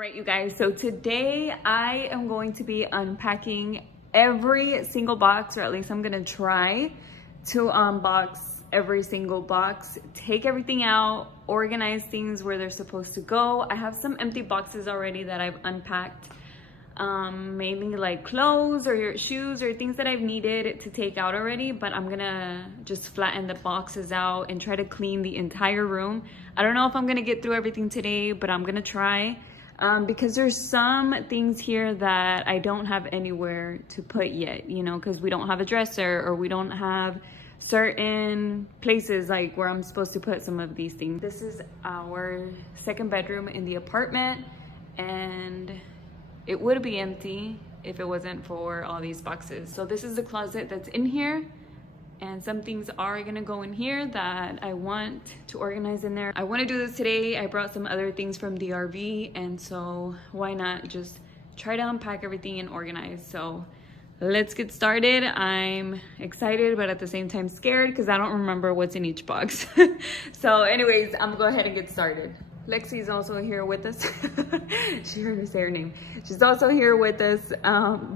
right, you guys, so today I am going to be unpacking every single box, or at least I'm gonna try to unbox every single box, take everything out, organize things where they're supposed to go. I have some empty boxes already that I've unpacked, mainly like clothes or your shoes or things that I've needed to take out already, but I'm gonna just flatten the boxes out and try to clean the entire room. I don't know if I'm gonna get through everything today, but I'm gonna try. Because there's some things here that I don't have anywhere to put yet, you know, because we don't have a dresser or we don't have certain places like where I'm supposed to put some of these things. This is our second bedroom in the apartment, and it would be empty if it wasn't for all these boxes. So this is the closet that's in here, and some things are gonna go in here that I want to organize in there. I wanna do this today. I brought some other things from the RV, and so why not just try to unpack everything and organize. So let's get started. I'm excited, but at the same time scared because I don't remember what's in each box. So anyways, I'm gonna go ahead and get started. Lexi's also here with us. She heard me say her name. She's also here with us,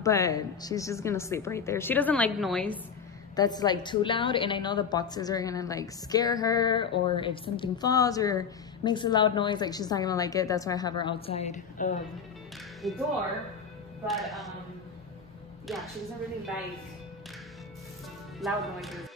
but she's just gonna sleep right there. She doesn't like noise that's like too loud, and I know the boxes are gonna like scare her, or if something falls or makes a loud noise, like she's not gonna like it. That's why I have her outside of the door. But yeah, she doesn't really like loud noises.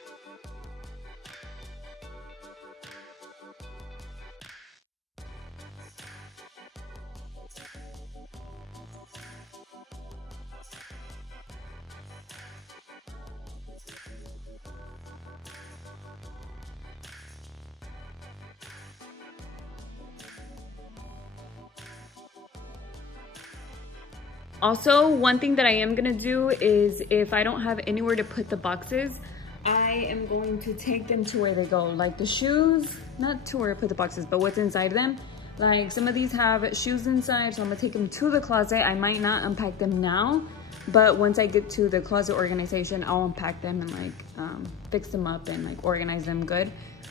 Also, one thing that I am gonna do is if I don't have anywhere to put the boxes, I am going to take them to where they go. Like the shoes, not to where I put the boxes, but what's inside them. Like some of these have shoes inside, so I'm gonna take them to the closet. I might not unpack them now, but once I get to the closet organization, I'll unpack them and like fix them up and like organize them good.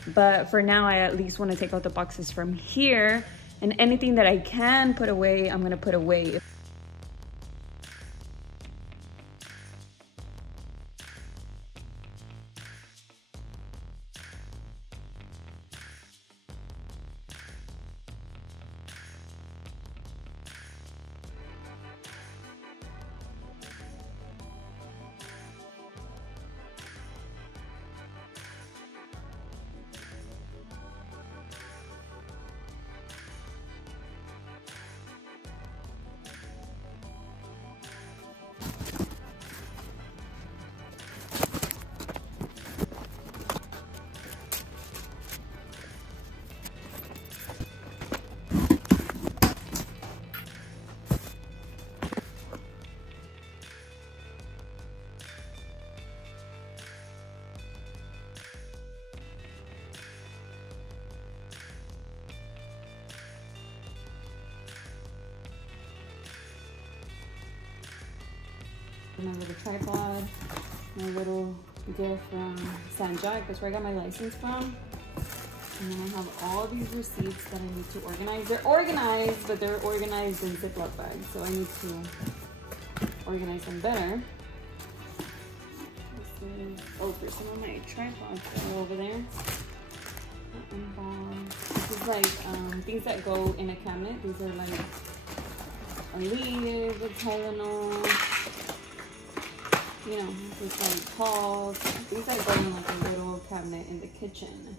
But for now, I at least wanna take out the boxes from here, and anything that I can put away, I'm gonna put away. My little tripod, my little gift from San Jac, that's where I got my license from. And then I have all these receipts that I need to organize. They're organized, but they're organized in Ziploc bags, so I need to organize them better. Oh, there's some of my tripods that are over there. This is like things that go in a cabinet. These are like Aleve, Tylenol, you know, just like Halls, things that go in like a little cabinet in the kitchen.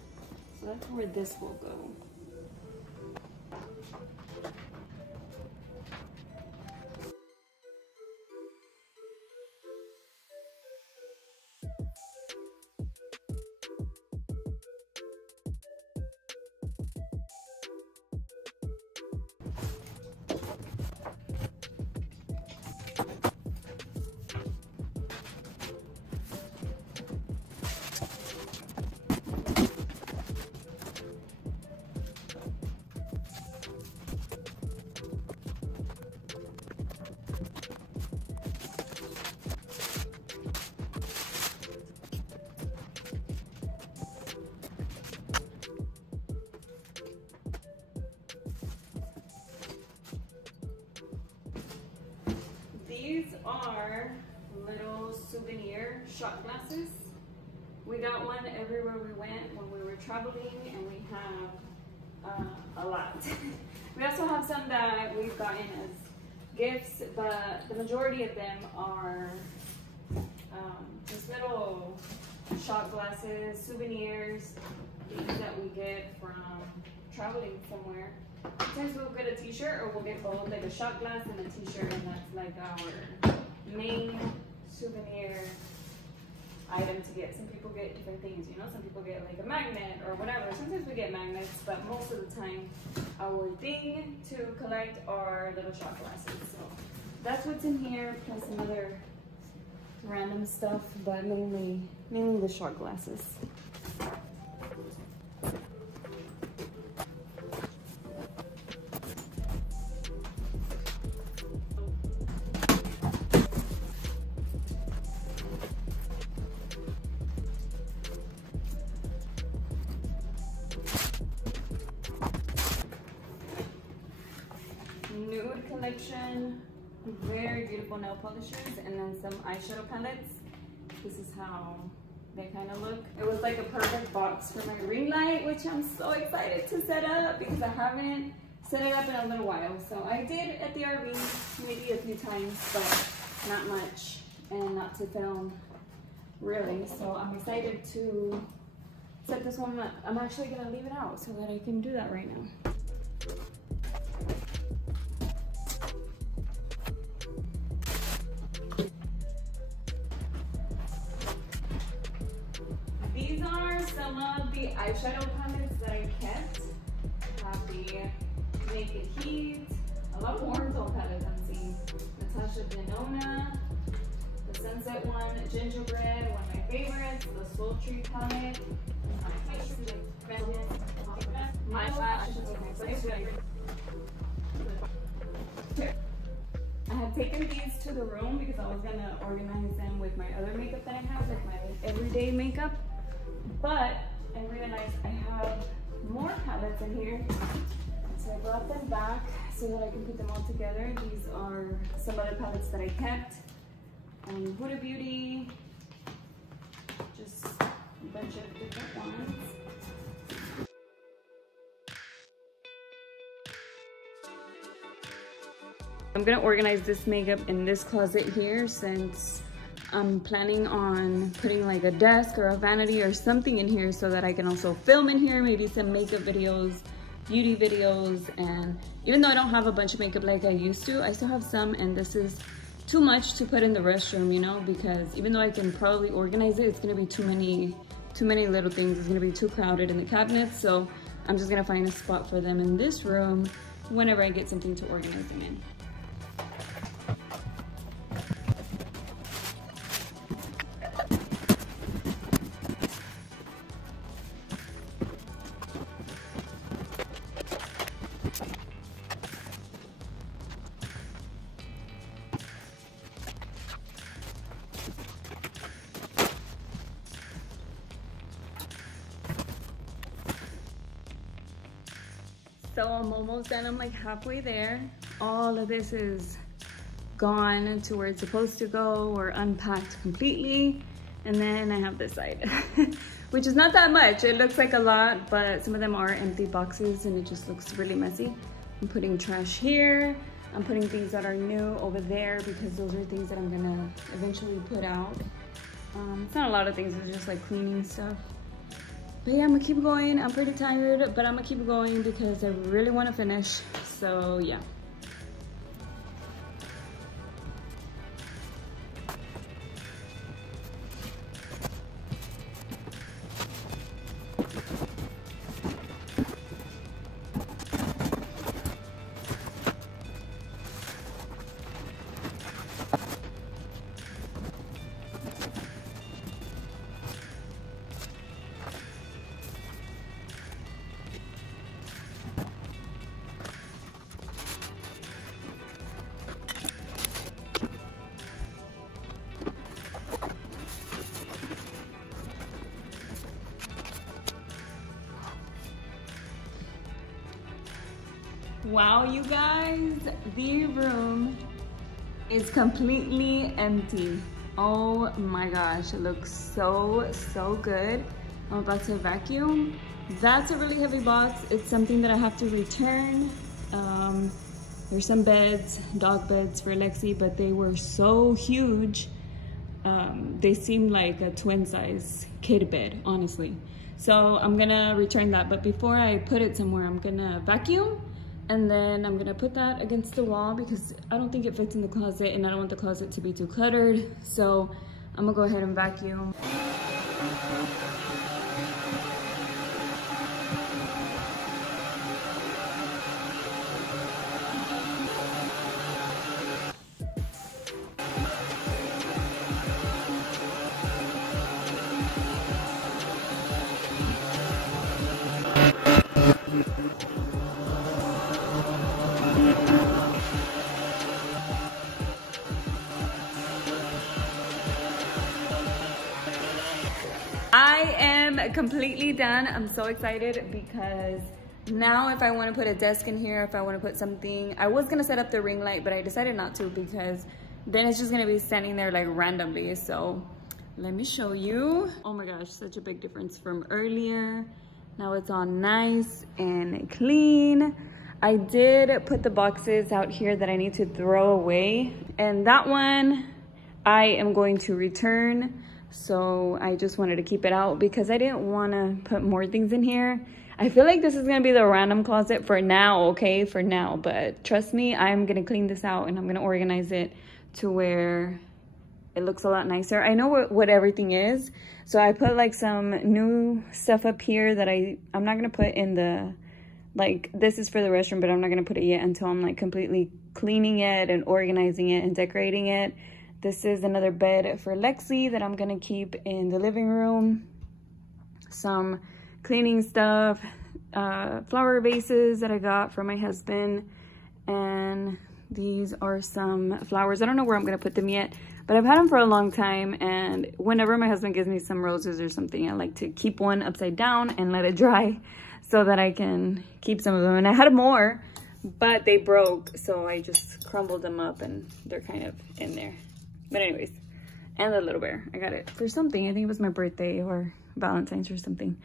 So that's where this will go. are little souvenir shot glasses. We got one everywhere we went when we were traveling, and we have a lot. We also have some that we've gotten as gifts, but the majority of them are just little shot glasses, souvenirs, things that we get from traveling somewhere. Sometimes we'll get a t-shirt, or we'll get both, like a shot glass and a t-shirt, and that's like our main souvenir item to get. Some people get different things, you know, some people get like a magnet or whatever. Sometimes we get magnets, but most of the time our thing to collect are little shot glasses. So that's what's in here, plus some other random stuff, but mainly the shot glasses. Nude collection, very beautiful nail polishes, and then some eyeshadow palettes. This is how they kind of look. It was like a perfect box for my ring light, which I'm so excited to set up because I haven't set it up in a little while. So I did at the RV maybe a few times, but not much, and not to film really. So I'm excited to set this one up. I'm actually gonna leave it out so that I can do that right now. These are some of the eyeshadow palettes that I kept. I have the Naked Heat, a lot of Warrenthal palettes I'm seeing. Natasha Denona, the Sunset one, Gingerbread, one of my favorites, the Sultry palette. I had taken these to the room because I was gonna organize them with my other makeup that I have, like my everyday makeup. But I realized I have more palettes in here, so I brought them back so that I can put them all together. These are some other palettes that I kept. Huda Beauty, just a bunch of different ones. I'm gonna organize this makeup in this closet here, since I'm planning on putting like a desk or a vanity or something in here so that I can also film in here, maybe some makeup videos, beauty videos. And even though I don't have a bunch of makeup like I used to, I still have some, and this is too much to put in the restroom, you know, because even though I can probably organize it, it's gonna be too many little things. It's gonna be too crowded in the cabinets. So I'm just gonna find a spot for them in this room whenever I get something to organize them in. So I'm almost done. I'm like halfway there. All of this is gone to where it's supposed to go, or unpacked completely. And then I have this side, which is not that much. It looks like a lot, but some of them are empty boxes and it just looks really messy. I'm putting trash here. I'm putting things that are new over there because those are things that I'm gonna eventually put out. It's not a lot of things, it's just like cleaning stuff. But yeah, I'm gonna keep going. I'm pretty tired, but I'm gonna keep going because I really wanna finish. So yeah. Wow, you guys, the room is completely empty. Oh my gosh, it looks so good. I'm about to vacuum. That's a really heavy box. It's something that I have to return. There's some beds, dog beds for Lexi, but they were so huge. They seemed like a twin size kid bed, honestly. So I'm gonna return that, but before I put it somewhere, I'm gonna vacuum, and then I'm gonna put that against the wall because I don't think it fits in the closet and I don't want the closet to be too cluttered. So I'm gonna go ahead and vacuum. I am completely done. I'm so excited because now if I want to put a desk in here, if I want to put something, I was going to set up the ring light, but I decided not to because then it's just going to be standing there like randomly. So let me show you. Oh my gosh, such a big difference from earlier. Now it's all nice and clean. I did put the boxes out here that I need to throw away, and that one I am going to return. So I just wanted to keep it out because I didn't want to put more things in here. I feel like this is going to be the random closet for now, okay? For now, but trust me, I'm going to clean this out and I'm going to organize it to where it looks a lot nicer. I know what everything is. So I put like some new stuff up here that I'm not going to put in the, like, this is for the restroom, but I'm not going to put it yet until I'm like completely cleaning it and organizing it and decorating it. This is another bed for Lexi that I'm gonna keep in the living room. Some cleaning stuff, flower vases that I got from my husband. And these are some flowers. I don't know where I'm gonna put them yet, but I've had them for a long time. And whenever my husband gives me some roses or something, I like to keep one upside down and let it dry so that I can keep some of them. And I had more, but they broke. So I just crumbled them up and they're kind of in there. But anyways, and the little bear, I got it for something. I think it was my birthday or Valentine's or something.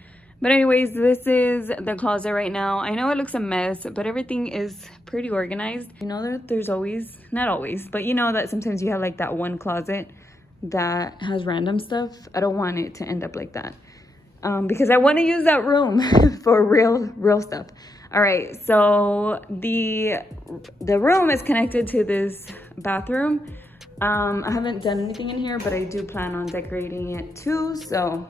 But anyways, this is the closet right now. I know it looks a mess, but everything is pretty organized. You know that there's always, not always, but you know that sometimes you have like that one closet that has random stuff. I don't want it to end up like that because I want to use that room for real stuff. All right, so the room is connected to this bathroom. I haven't done anything in here, but I do plan on decorating it too, so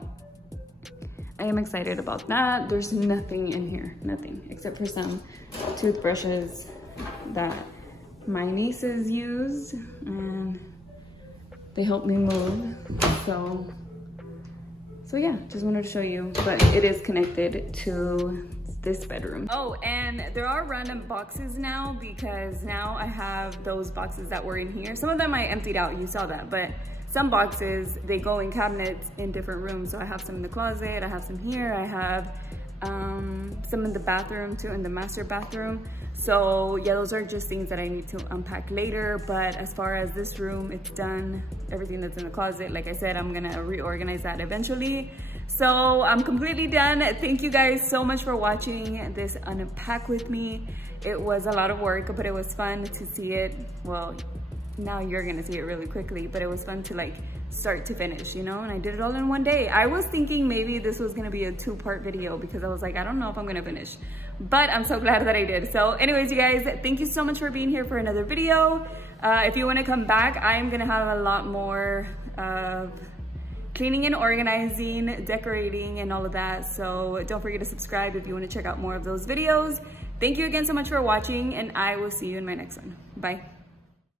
I am excited about that. There's nothing in here, nothing, except for some toothbrushes that my nieces use, and they help me move, so yeah, just wanted to show you, but it is connected to this bedroom. Oh, and there are random boxes now because now I have those boxes that were in here. Some of them I emptied out, you saw that, but some boxes, they go in cabinets in different rooms. So I have some in the closet, I have some here, I have some in the bathroom too, in the master bathroom. So yeah, those are just things that I need to unpack later. But as far as this room, it's done. Everything that's in the closet, like I said, I'm gonna reorganize that eventually. So I'm completely done. Thank you guys so much for watching this unpack with me. It was a lot of work, but it was fun to see it. Well, now you're gonna see it really quickly, but it was fun to like start to finish, you know, and I did it all in one day. I was thinking maybe this was gonna be a 2-part video because I was like, I don't know if I'm gonna finish, but I'm so glad that I did. So anyways, you guys, thank you so much for being here for another video. If you want to come back, I'm gonna have a lot more cleaning and organizing, decorating, and all of that. So don't forget to subscribe if you want to check out more of those videos. Thank you again so much for watching, and I will see you in my next one. Bye.